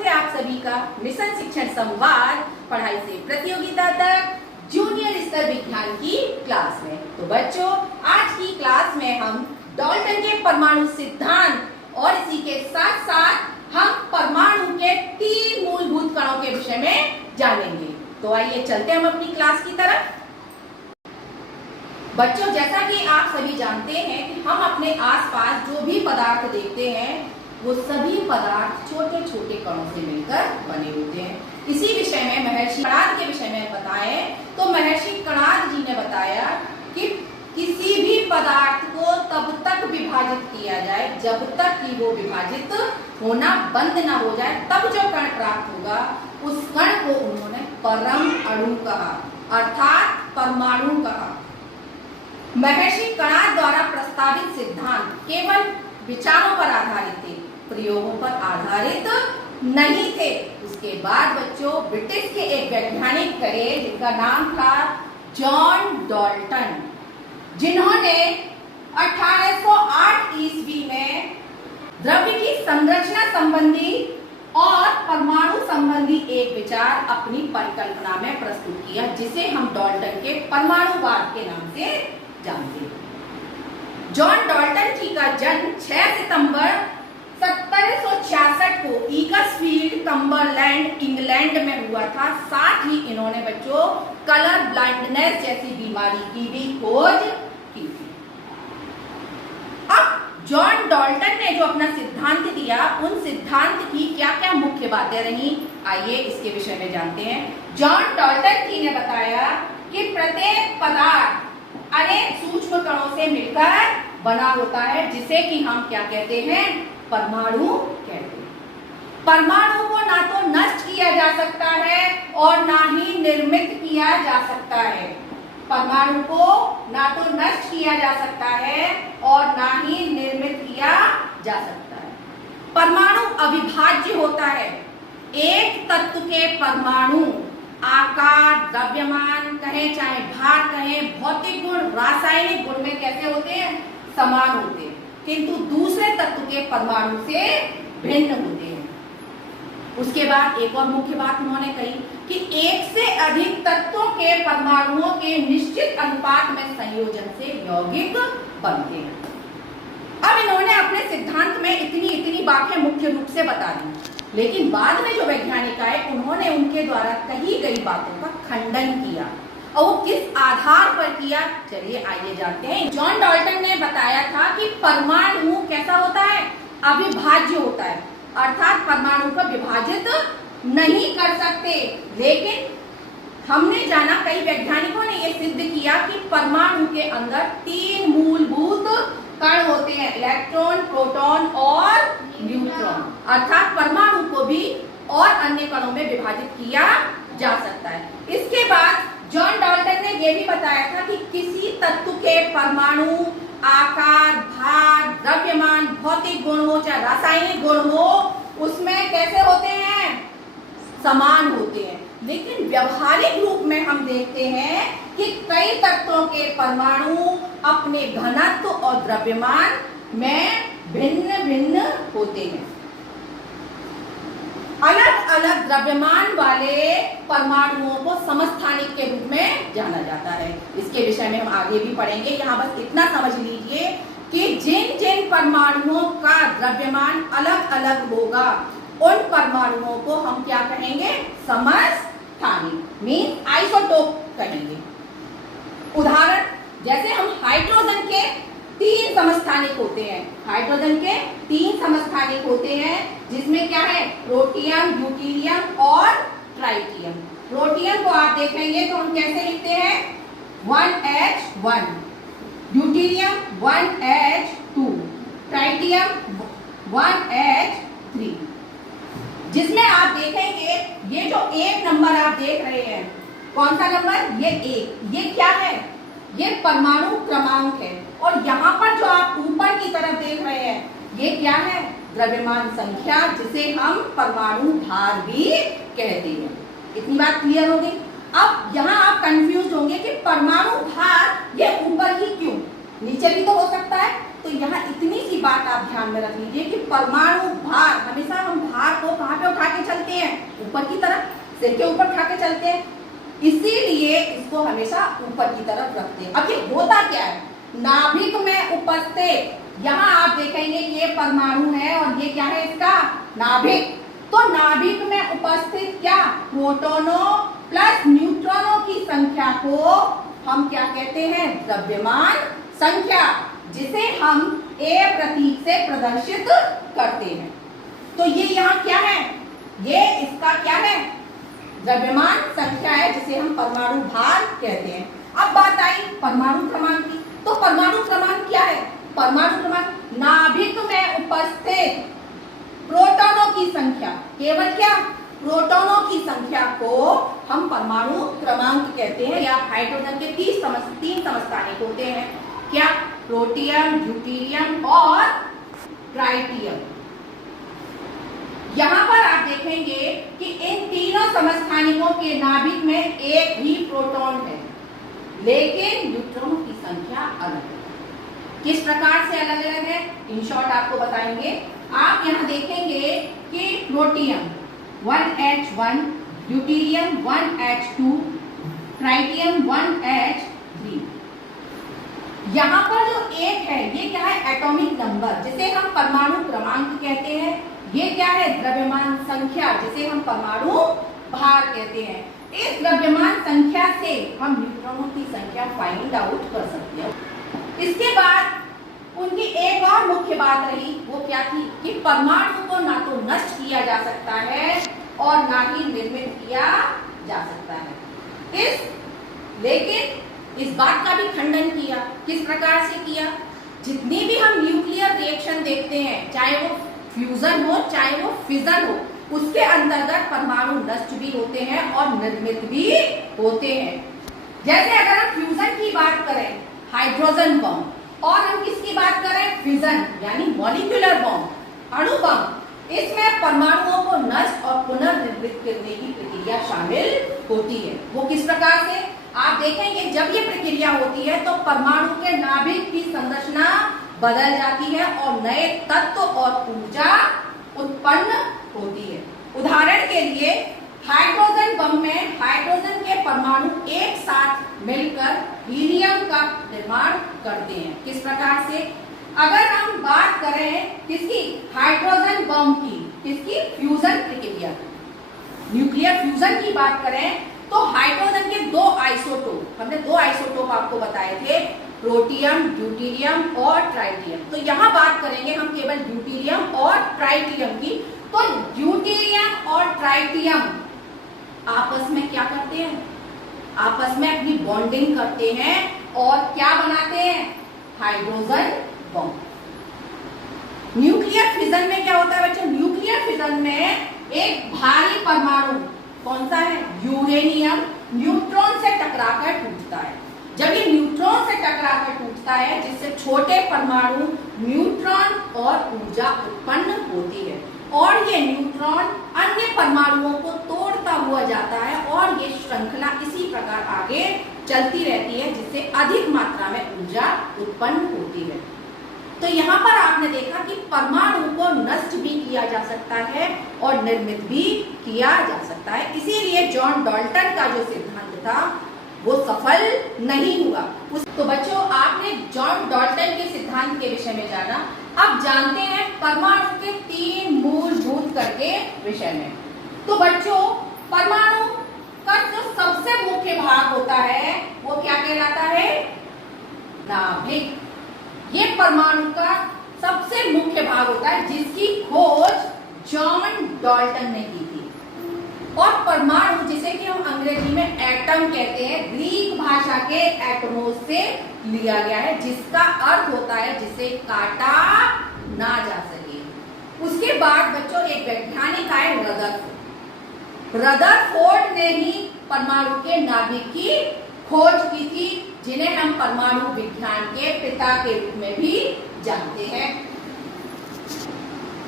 स्वागत है आप सभी का मिशन शिक्षण संवाद पढ़ाई से प्रतियोगिता तक जूनियर स्तर विज्ञान की क्लास में। तो बच्चों, आज की क्लास में हम डाल्टन के परमाणु सिद्धांत और इसी के साथ साथ हम परमाणु के 3 मूलभूत कणों के विषय में जानेंगे। तो आइए चलते हैं हम अपनी क्लास की तरफ। बच्चों, जैसा कि आप सभी जानते हैं कि हम अपने आसपास जो भी पदार्थ देखते हैं वो सभी पदार्थ छोटे छोटे कणों से मिलकर बने होते हैं। इसी विषय में महर्षि कणाद के विषय में बताएं तो महर्षि कणाद जी ने बताया कि किसी भी पदार्थ को तब तक विभाजित किया जाए जब तक कि वो विभाजित होना बंद ना हो जाए, तब जो कण प्राप्त होगा उस कण को उन्होंने परम अणु कहा, अर्थात परमाणु कहा। महर्षि कणाद द्वारा प्रस्तावित सिद्धांत केवल विचारों पर आधारित थे, प्रयोगों पर आधारित नहीं थे। उसके बाद बच्चों, ब्रिटिश के एक वैज्ञानिक थे जिनका नाम था जॉन डाल्टन, जिन्होंने 1808 ईस्वी में द्रव्य की संरचना संबंधी और परमाणु संबंधी एक विचार अपनी परिकल्पना में प्रस्तुत किया, जिसे हम डाल्टन के परमाणुवाद के नाम से जानते हैं। जॉन डाल्टन जी का जन्म 6 सितंबर 1766 को ईगर्सफील्ड, कम्बरलैंड, इंग्लैंड में हुआ था। साथ ही इन्होंने बच्चों कलर ब्लाइंडनेस जैसी बीमारी की भी खोज की थी। अब जॉन डाल्टन ने जो अपना सिद्धांत दिया, उन सिद्धांत की क्या क्या मुख्य बातें रही, आइए इसके विषय में जानते हैं। जॉन डाल्टन जी ने बताया कि प्रत्येक पदार्थ अनेक सूक्ष्म कणों से मिलकर बना होता है, जिसे कि हम क्या कहते हैं, परमाणु कहते हैं। परमाणु को ना तो नष्ट किया जा सकता है और ना ही निर्मित किया जा सकता है। परमाणु को ना तो नष्ट किया जा सकता है और ना ही निर्मित किया जा सकता है। परमाणु अविभाज्य होता है। एक तत्व के परमाणु आकार, द्रव्यमान कहें चाहे भार कहें, भौतिक गुण, रासायनिक गुण में कैसे होते हैं, समान होते हैं, किंतु दूसरे तत्व के परमाणु से भिन्न होते हैं। उसके बाद एक और मुख्य बात उन्होंने कही कि एक से अधिक तत्वों के परमाणुओं के निश्चित अनुपात में संयोजन से यौगिक बनते हैं। अब इन्होंने अपने सिद्धांत में इतनी बातें मुख्य रूप से बता दी, लेकिन बाद में जो वैज्ञानिक आए उन्होंने उनके द्वारा कही गई बातों का खंडन किया, और वो किस आधार पर किया, चलिए आइए जानते हैं। जॉन डाल्टन ने बताया था कि परमाणु कैसा होता है, अविभाज्य होता है, अर्थात परमाणु को विभाजित नहीं कर सकते। लेकिन हमने जाना, कई वैज्ञानिकों ने यह सिद्ध किया कि परमाणु के अंदर 3 मूलभूत कण होते हैं, इलेक्ट्रॉन, प्रोटॉन और न्यूट्रॉन, अर्थात परमाणु को भी और अन्य कणों में विभाजित किया जा सकता है। इसके बाद जॉन डाल्टन ने यह भी बताया था कि किसी तत्व के परमाणु आकार, भार, द्रव्यमान, भौतिक गुण हो चाहे रासायनिक गुण हो, उसमें कैसे होते हैं, समान होते हैं। लेकिन व्यवहारिक रूप में हम देखते हैं कि कई तत्वों के परमाणु अपने घनत्व और द्रव्यमान में भिन्न भिन्न होते हैं। अलग अलग द्रव्यमान वाले परमाणुओं को समस्थानिक के रूप में जाना जाता है। इसके विषय में हम आगे भी पढ़ेंगे। यहाँ बस इतना समझ लीजिए कि जिन जिन परमाणुओं का द्रव्यमान अलग अलग होगा, उन परमाणुओं को हम क्या कहेंगे, समस्थानिक, मीन आइसोटोप कहेंगे। उदाहरण, जैसे हम हाइड्रोजन के 3 समस्थानिक होते हैं। हाइड्रोजन के 3 समस्थानिक होते हैं, जिसमें क्या है, प्रोटियम, ड्यूटेरियम और ट्राइटियम। प्रोटियम को आप देखेंगे तो हम कैसे लिखते हैं, 1H1, deuterium 1H2, tritium 1H3। जिसमें आप देखेंगे ये जो 1 नंबर आप देख रहे हैं, कौन सा नंबर, ये 1, ये क्या है, ये परमाणु क्रमांक है। और यहाँ पर जो आप ऊपर की तरफ देख रहे हैं, ये क्या है, द्रव्यमान संख्या, जिसे हम परमाणु भार भी कहते हैं। इतनी बात क्लियर हो गई। अब यहाँ आप कंफ्यूज होंगे कि परमाणु भार ये ऊपर ही क्यों, नीचे भी तो हो सकता है। तो यहाँ इतनी सी बात आप ध्यान में रख लीजिए कि परमाणु भार, हमेशा हम भार को कहाँ पे उठा के चलते सिर के ऊपर उठा के चलते हैं, इसीलिए इसको हमेशा ऊपर की तरफ रखते हैं। अब ये होता क्या है, नाभिक में उपस्थित, यहाँ आप देखेंगे ये परमाणु है और ये क्या है इसका नाभिक। तो नाभिक में उपस्थित क्या प्रोटॉनों प्लस न्यूट्रॉनों की संख्या को हम क्या कहते हैं, द्रव्यमान संख्या, जिसे हम A प्रतीक से प्रदर्शित करते हैं। तो ये यहाँ क्या है, ये इसका क्या है, द्रव्यमान संख्या है, जिसे हम परमाणु भार कहते हैं। अब बात आई परमाणु क्रमांक की, तो परमाणु क्रमांक क्या है, परमाणु क्रमांक नाभिक में उपस्थित प्रोटॉनों की संख्या, केवल क्या प्रोटॉनों की संख्या को हम परमाणु क्रमांक कहते हैं। या हाइड्रोजन के 3 समस्थानिक होते हैं, क्या, प्रोटियम, ड्यूटेरियम और ट्राइटियम। यहां पर आप देखेंगे कि इन तीनों समस्थानिकों के नाभिक में एक ही प्रोटॉन है, लेकिन न्यूट्रॉनों की संख्या अलग है। किस प्रकार से अलग अलग है, इन शॉर्ट आपको बताएंगे। आप यहाँ देखेंगे कि protium 1H1, deuterium 1H2, tritium 1H3। यहाँ पर जो एक है ये क्या है, एटॉमिक नंबर, जिसे हम परमाणु क्रमांक कहते हैं। ये क्या है, द्रव्यमान संख्या, जिसे हम परमाणु भार कहते हैं। इस द्रव्यमान संख्या से हम न्यूट्रॉनों की संख्या फाइंड आउट कर सकते हैं। इसके बाद उनकी एक और मुख्य बात रही, वो क्या थी कि परमाणु को ना तो नष्ट किया जा सकता है और ना ही निर्मित किया जा सकता है। लेकिन इस बात का भी खंडन किया। किस प्रकार से किया, जितनी भी हम न्यूक्लियर रिएक्शन देखते हैं, चाहे वो फ्यूजन हो चाहे वो फिजन हो, उसके अंतर्गत परमाणु नष्ट भी होते हैं और निर्मित भी होते हैं। जैसे अगर हम फ्यूजन की बात करें, हाइड्रोजन बम, और हम किसकी बात करें, फिजन यानी मॉलिक्यूलर बम, अणु बम, इसमें परमाणुओं को नष्ट और पुनर्निर्मित करने की प्रक्रिया शामिल होती है। वो किस प्रकार से, आप देखेंगे जब ये प्रक्रिया होती है तो परमाणु के नाभिक की संरचना बदल जाती है और नए तत्व और ऊर्जा उत्पन्न होती है। उदाहरण के लिए हाइड्रोजन बम में हाइड्रोजन के परमाणु एक साथ मिलकर हीलियम का निर्माण करते हैं। किस प्रकार से, अगर हम बात करें किसकी, हाइड्रोजन बम की, किसकी, फ्यूजन प्रक्रिया, न्यूक्लियर फ्यूजन की बात करें तो हाइड्रोजन के 2 आइसोटोप, हमने 2 आइसोटोप आपको बताए थे, प्रोटियम, ड्यूटेरियम और ट्राइटियम। तो यहाँ बात करेंगे हम केवल ड्यूटेरियम और ट्राइटियम की। तो ड्यूटेरियम और ट्राइटियम आपस में क्या करते हैं, आपस में अपनी बॉन्डिंग करते हैं और क्या बनाते हैं, हाइड्रोजन बम। न्यूक्लियर फिजन में क्या होता है बच्चों, न्यूक्लियर फिजन में एक भारी परमाणु कौन सा है, यूरेनियम, न्यूट्रॉन से टकराकर टूटता है। जब ये न्यूट्रॉन से टकराकर टूटता है, जिससे छोटे परमाणु न्यूट्रॉन और ऊर्जा उत्पन्न होती है, और ये न्यूट्रॉन अन्य परमाणुओं को तोड़ता हुआ जाता है और ये श्रृंखला इसी प्रकार आगे चलती रहती है, जिससे अधिक मात्रा में ऊर्जा उत्पन्न होती है। तो यहाँ पर आपने देखा कि परमाणु को नष्ट भी किया जा सकता है और निर्मित भी किया जा सकता है। इसीलिए जॉन डाल्टन का जो सिद्धांत था वो सफल नहीं हुआ। तो बच्चों, आपने जॉन डाल्टन के सिद्धांत के विषय में जाना। अब जानते हैं परमाणु के 3 मूलभूत कण के विषय में। तो बच्चों, परमाणु का जो सबसे मुख्य भाग होता है वो क्या कहलाता है, नाभिक। ये परमाणु का सबसे मुख्य भाग होता है, जिसकी खोज जॉन डाल्टन ने की थी। और परमाणु, जिसे कि हम अंग्रेजी में एटम कहते हैं, ग्रीक भाषा के एटमोस से लिया गया है, जिसका अर्थ होता है जिसे काटा ना जा सके। उसके बाद बच्चों एक वैज्ञानिक आए, रदरफोर्ड ने ही परमाणु के नाभिक की खोज की थी, जिन्हें हम परमाणु विज्ञान के पिता के रूप में भी जानते हैं।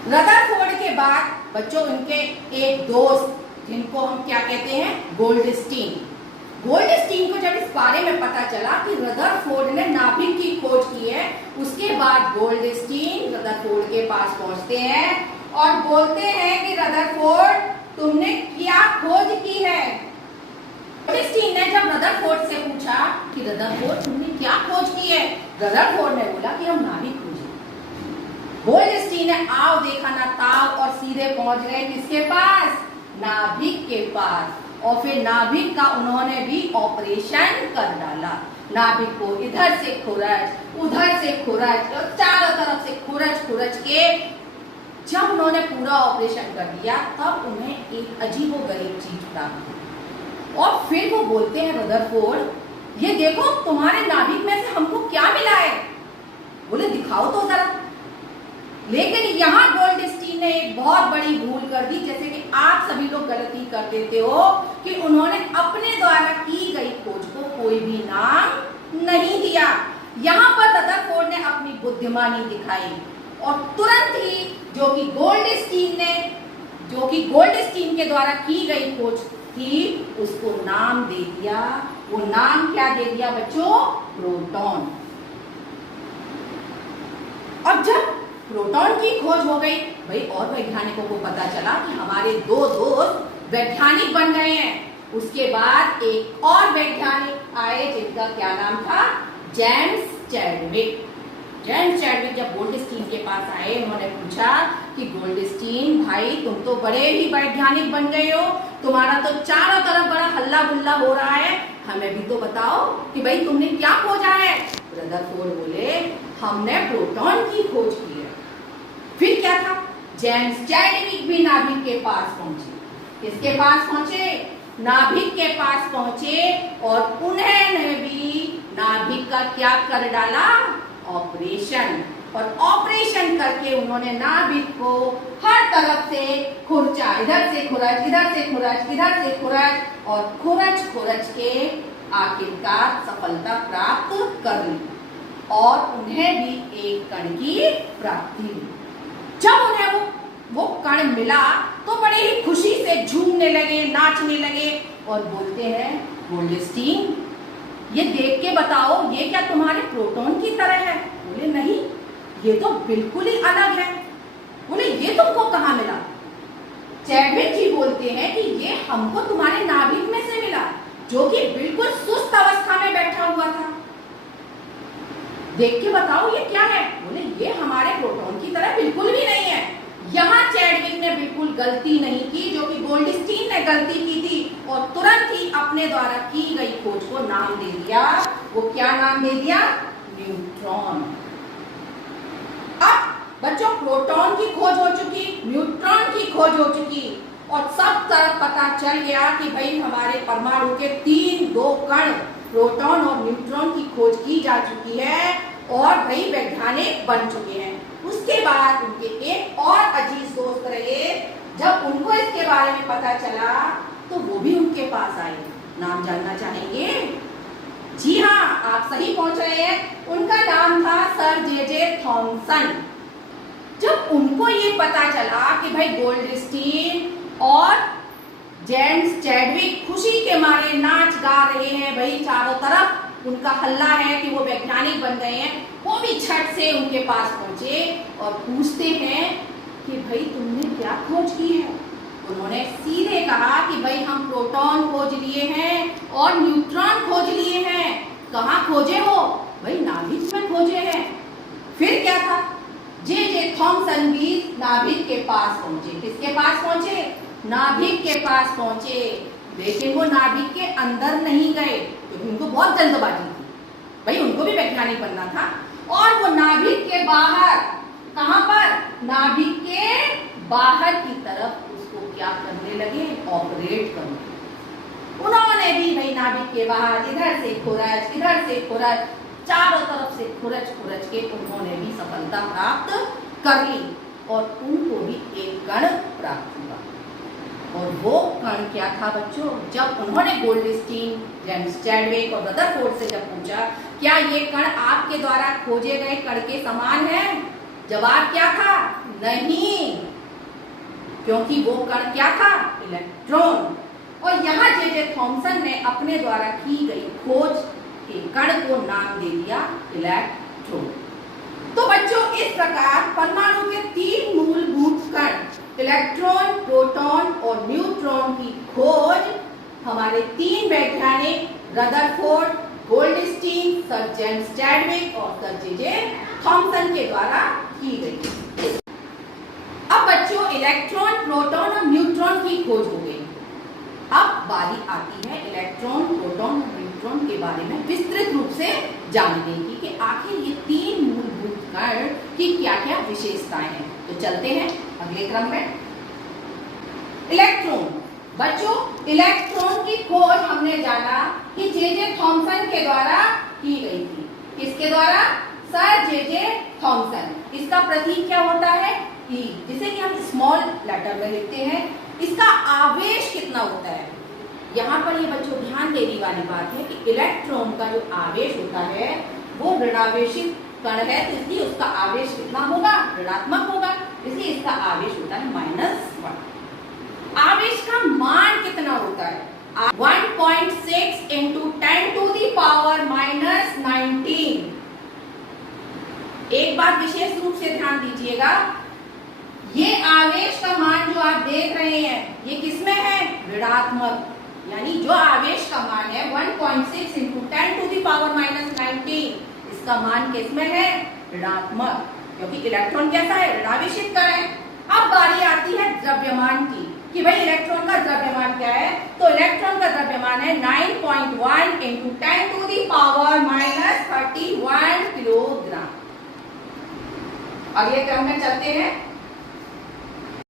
रदरफोर्ड के बाद बच्चों इनके एक दोस्त, जिनको हम क्या कहते हैं, गोल्डस्टीन। गोल्डस्टीन को जब इस बारे में पता चला कि रदरफोर्ड ने नाभिक की खोज की है, उसके बाद गोल्डस्टीन रदरफोर्ड के पास पहुंचते हैं और बोलते हैं कि रदरफोर्ड, तुमने किया क्या खोज की है? गोल्डस्टीन ने जब रदरफोर्ड से पूछा कि रदरफोर्ड तुमने क्या खोज की है, रदरफोर्ड ने बोला कि हम नाभिक खोजे। गोल्डस्टीन ने आओ देखा ना ताव और सीधे पहुंच गए किसके पास? नाभिक के पास। और फिर नाभिक का उन्होंने भी ऑपरेशन कर डाला। नाभिक को इधर से खुरच, उधर से खुरच, चारों तरफ से खुरच खुरच के जब उन्होंने पूरा ऑपरेशन कर दिया तब उन्हें एक अजीबोगरीब चीज प्राप्त हुई। और फिर वो बोलते हैं रदरफोर्ड, ये देखो तुम्हारे नाभिक में से हमको क्या मिला है? बोले दिखाओ तो जरा। लेकिन यहाँ गोल्डस्टीन ने एक बहुत बड़ी भूल कर दी, जैसे कि आप सभी लोग गलती कर देते हो कि उन्होंने अपने द्वारा की गई खोज को कोई भी नाम नहीं दिया। यहाँ पर रदरफोर्ड ने अपनी बुद्धिमानी दिखाई और तुरंत ही जो कि गोल्डस्टीन के द्वारा की गई खोज थी उसको नाम दे दिया। वो नाम क्या दे दिया बच्चों? प्रोटॉन। अब जब प्रोटॉन की खोज हो गई, भाई और वैज्ञानिकों को पता चला कि हमारे दो दोस्त वैज्ञानिक बन गए हैं। उसके बाद एक और वैज्ञानिक आए जिनका क्या नाम था? James Chadwick. जेम्स चैडविक जब गोल्डस्टीन के पास आए, उन्होंने पूछा कि गोल्डस्टीन भाई तुम तो बड़े ही वैज्ञानिक बन गए हो, तुम्हारा तो चारों तरफ बड़ा हल्ला गुल्ला हो रहा है, हमें भी तो बताओ कि भाई तुमने क्या खोजा है? रदरफोर्ड बोले हमने प्रोटॉन की खोज की है। फिर क्या था? जेम्स चैडविक भी नाभिक के पास पहुंचे। किसके पास पहुंचे? नाभिक के पास पहुंचे और उन्होंने भी नाभिक का क्या कर डाला? ऑपरेशन। और ऑपरेशन करके उन्होंने नाभिक को हर तरफ से खुरचा, इधर से खुरच, इधर से खुरच, इधर से खुरच और खुरच खुरच के आखिरकार सफलता प्राप्त कर ली और उन्हें भी एक कण की प्राप्ति हुई। जब उन्हें वो कण मिला तो बड़े ही खुशी से झूमने लगे, नाचने लगे और बोलते हैं गोल्डस्टीन ये देख के बताओ ये क्या तुम्हारे प्रोटॉन की तरह है? बोले नहीं, ये तो बिल्कुल ही अलग है। बोले ये तुमको कहाँ मिला? चैडविक जी बोलते हैं कि ये हमको तुम्हारे नाभिक में से मिला, जो कि बिल्कुल सुस्त अवस्था में बैठा हुआ था। देख के बताओ ये क्या है? बोले ये हमारे प्रोटॉन की तरह बिल्कुल भी नहीं है। यहाँ चैडविक ने बिल्कुल गलती नहीं की जो कि गोल्डस्टीन ने गलती की थी और तुरंत ही अपने द्वारा की गई खोज को नाम दे दिया। वो क्या नाम दे दिया? न्यूट्रॉन। अब बच्चों प्रोटॉन की खोज हो चुकी, न्यूट्रॉन की खोज हो चुकी और सब तरफ पता चल गया कि भाई हमारे परमाणु के दो कण प्रोटॉन और न्यूट्रॉन की खोज की जा चुकी है और भाई वैज्ञानिक बन चुके हैं। उसके बाद उनके एक और अजीज दोस्त रहे, जब उनको इसके बारे में पता चला तो वो भी उनके पास आए। नाम जानना चाहेंगे? जी हाँ, आप सही पहुंच रहे हैं। उनका नाम था सर जे थॉमसन। जब उनको ये पता चला कि भाई गोल्डस्टीन और जेम्स चैडविक खुशी के मारे नाच गा रहे हैं, भाई चारों तरफ उनका हल्ला है कि वो वैज्ञानिक बन गए हैं, वो भी छठ से उनके पास पहुंचे और पूछते हैं कि भाई तुमने क्या खोज की है? उन्होंने सीधे कहा कि भाई हम प्रोटॉन खोज लिए हैं और न्यूट्रॉन खोज लिए हैं। कहाँ खोजे हो? भाई नाभिक में खोजे हैं। फिर क्या था? जे थॉमसन भी नाभिक के पास पहुंचे। किसके पास पहुंचे? नाभिक के पास पहुंचे, लेकिन वो नाभिक के अंदर नहीं गए क्योंकि उनको बहुत जल्दबाजी थी, भाई उनको भी वैज्ञानिक बनना था। और वो नाभिक के बाहर, कहां पर? नाभिक के बाहर की तरफ उसको क्या करने लगे? ऑपरेट करने। उन्होंने भी भाई नाभिक के बाहर इधर से खुरच, इधर से खुरच, चारों तरफ से खुरच खुरच के उन्होंने भी सफलता प्राप्त कर ली और उनको भी एक कण प्राप्त हुआ। और वो कण क्या था बच्चों? जब उन्होंने गोल्डस्टीन, जेम्स चैडविक और रदरफोर्ड से जब पूछा क्या ये कण आपके द्वारा खोजे गए कण के समान है? जवाब क्या था? नहीं, क्योंकि वो कण क्या था? इलेक्ट्रॉन। और यहाँ जे थॉमसन ने अपने द्वारा की गई खोज के कण को नाम दे दिया इलेक्ट्रॉन। तो बच्चों इस प्रकार परमाणु के 3 मूलभूत कण इलेक्ट्रॉन, प्रोटॉन और न्यूट्रॉन की खोज हमारे 3 वैज्ञानिक Rutherford, Goldstein, sir James Chadwick और सर जे थॉमसन के द्वारा की गई। अब बच्चों इलेक्ट्रॉन, प्रोटॉन और न्यूट्रॉन की खोज हो गई। अब बारी आती है इलेक्ट्रॉन, प्रोटॉन और न्यूट्रॉन के बारे में विस्तृत रूप से जानने की कि आखिर ये 3 मूलभूत कण की क्या-क्या विशेषताएं हैं। तो चलते हैं अगले क्रम में। इलेक्ट्रॉन, बच्चों इलेक्ट्रॉन की खोज हमने जाना कि जे थॉमसन के द्वारा की गई थी। किसके द्वारा? Sir J Thomson. इसका प्रतीक क्या होता है? ई, जिसे कि हम स्मॉल लेटर में लिखते हैं। इसका आवेश कितना होता है? यहाँ पर ये बच्चों ध्यान देने वाली बात है कि इलेक्ट्रॉन का जो आवेश होता है वो ऋणावेशित कण है, तो इसलिए उसका आवेश कितना होगा? ऋणात्मक होगा, इसलिए इसका आवेश होता है -1। आवेश का मान कितना होता है? 1.6 इंटू 10 टू दी पावर -19। एक बात विशेष रूप से ध्यान दीजिएगा, ये आवेश का मान जो आप देख रहे हैं ये किसमें है? ऋणात्मक। यानी जो आवेश का मान है 1.6 इंटू 10 टू दी पावर -19, इसका मान किसमें है? ऋणात्मक, क्योंकि इलेक्ट्रॉन कैसा है? ऋणावेशित कण है। अब बारी आती है द्रव्यमान की कि भाई इलेक्ट्रॉन का द्रव्यमान क्या है। तो इलेक्ट्रॉन का द्रव्यमान है 9.1 into 10 to the power -31 kilogram. अगले क्रम में चलते हैं,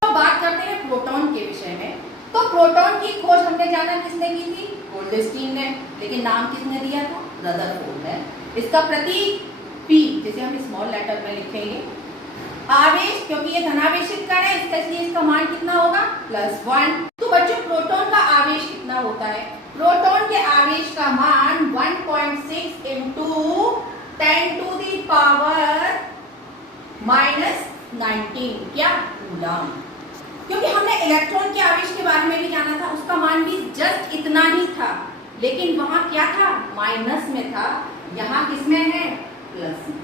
तो बात करते हैं प्रोटॉन के विषय में। तो प्रोटॉन की खोज हमने जाना किसने की थी? गोल्डस्टीन ने। लेकिन नाम किसने दिया था? रदरफोर्ड ने। इसका प्रतीक P, जिसे हम स्मॉल लेटर में लिखेंगे। आवेश, क्योंकि ये धनावेशित कण है इसलिए इसका मान कितना होगा? +1। तो बच्चों प्रोटॉन का आवेश कितना होता है? प्रोटॉन के आवेश का मान 1.6 इंटू 10 टू दी पावर -19, क्या? कूलम। क्योंकि हमने इलेक्ट्रॉन के आवेश के बारे में भी जाना था, उसका मान भी जस्ट इतना ही था, लेकिन वहां क्या था? माइनस में था, यहाँ किसमें है? प्लस में।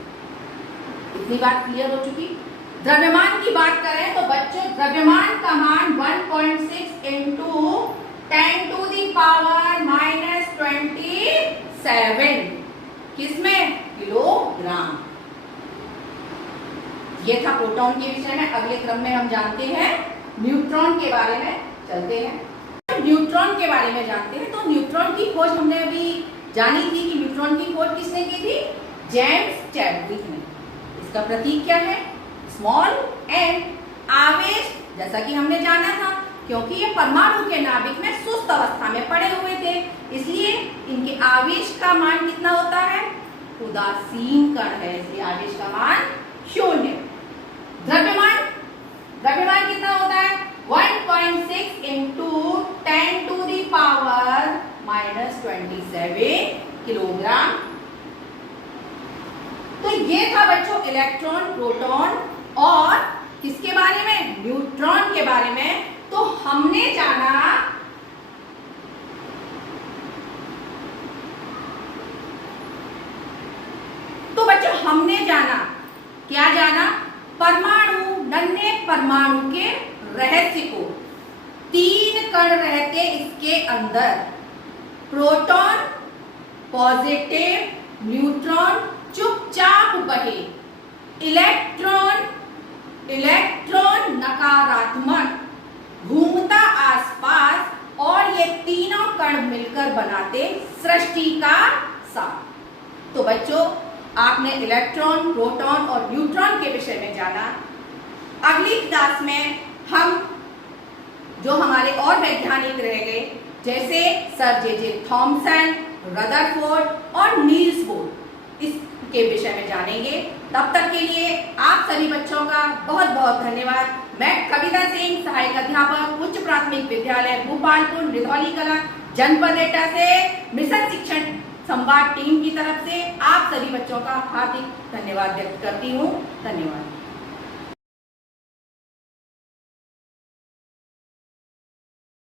इतनी बात क्लियर हो चुकी। द्रव्यमान की बात करें तो बच्चों द्रव्यमान का मान 1.6 इंटू 10 टू दी पावर -27, किसमें? किलोग्राम। ये था प्रोटॉन के विषय में। अगले क्रम में हम जानते हैं न्यूट्रॉन के बारे में। चलते हैं न्यूट्रॉन के बारे में जानते हैं। तो न्यूट्रॉन की खोज हमने अभी जानी थी कि न्यूट्रॉन की खोज किसने की थी? जेम्स चैडविक ने। इसका प्रतीक क्या है? Small n। आवेश, जैसा कि हमने जाना था, क्योंकि ये परमाणु के नाभिक में सुस्त अवस्था में पड़े हुए थे, इसलिए इनके आवेश का मान कितना होता है? उदासीन कण है, इसलिए आवेश का मान 0। द्रव्यमान, द्रव्यमान कितना होता है? 1.6 into 10 to the power -27 kilogram. तो ये था बच्चों इलेक्ट्रॉन, प्रोटॉन और किसके बारे में? न्यूट्रॉन के बारे में। तो हमने जाना क्या जाना? परमाणु, नन्हे परमाणु के रहस्य को। 3 कण रहते इसके अंदर, प्रोटॉन पॉजिटिव, न्यूट्रॉन चुपचाप बहे, इलेक्ट्रॉन नकारात्मक घूमता आसपास, और ये तीनों कण मिलकर बनाते सृष्टि का सार। तो बच्चों आपने इलेक्ट्रॉन, प्रोटॉन और न्यूट्रॉन के विषय में जाना। अगली क्लास में हम जो हमारे और वैज्ञानिक रह गए, जैसे सर जे थॉमसन, रदरफोर्ड और नील्स बोर, इसके विषय में जानेंगे। तब तक के लिए आप सभी बच्चों का बहुत बहुत धन्यवाद। मैं कविता सिंह, सहायक अध्यापक, उच्च प्राथमिक विद्यालय भोपालपुर, रिधौली कला, जनपद एटा से मिशन शिक्षण संवाद टीम की तरफ से आप सभी बच्चों का हार्दिक धन्यवाद व्यक्त करती हूँ। धन्यवाद।